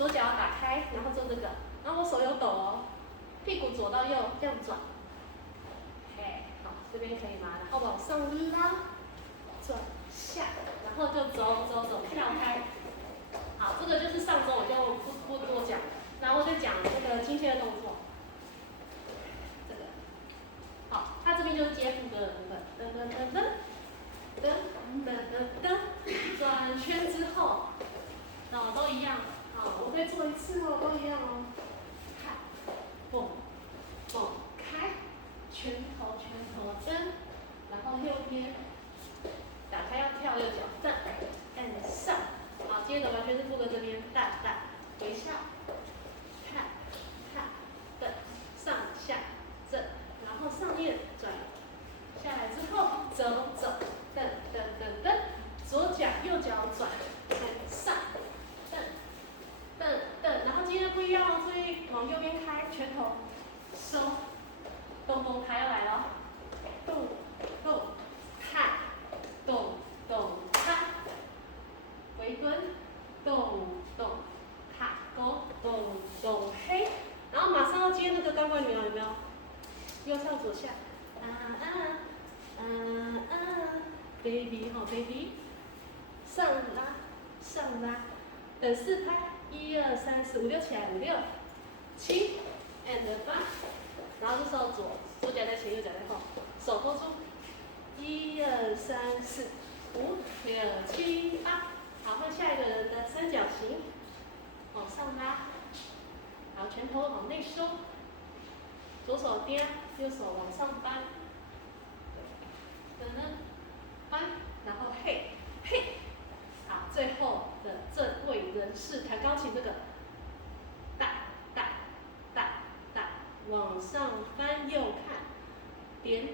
左脚要打开，然后做这个，然后我手有抖哦，屁股左到右这样转。嘿，好，这边可以吗？然后往上拉，转下，然后就走走走，跳开。好，这个就是上周我就不多讲，然后就讲这个今天的动作。这个，好，它这边就是接副歌的部分，噔噔噔噔。噔噔噔噔，转圈之后，哦，都一样，好，我再做一次哦，都一样哦。看，蹦，蹦，开，拳头蹬，然后右边打开要跳右脚蹬，and 上，好，接着完全是副歌这边大微笑，看，蹬，上下正，然后上面转。下来之后，走，蹬，左脚右脚转，上，蹬，然后今天不一样哦，注意往右边开，拳头收，动开要来了，动，看，动，看，回蹲，动，卡勾，动，嘿，然后马上要接那个钢管女郎，有没有？右上左下。baby 好 baby， 上拉，等4拍，1、2、3、4、5、6起来，5、6、7 and 8，然后这时候左脚在前，右脚在后，手勾住，1、2、3、4、5、6、7、8，好，换下一个人的三角形，往上拉，好，拳头往内收，左手掂，右手往上搬。翻，然后嘿，好，最后的正位人士弹钢琴这个，大，往上翻右看，点，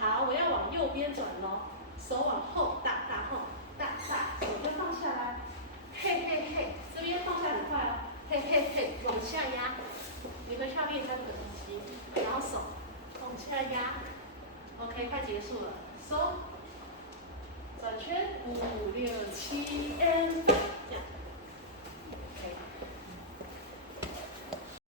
好，我要往右边转咯，手往后，大后，手就放下来，嘿，这边放下很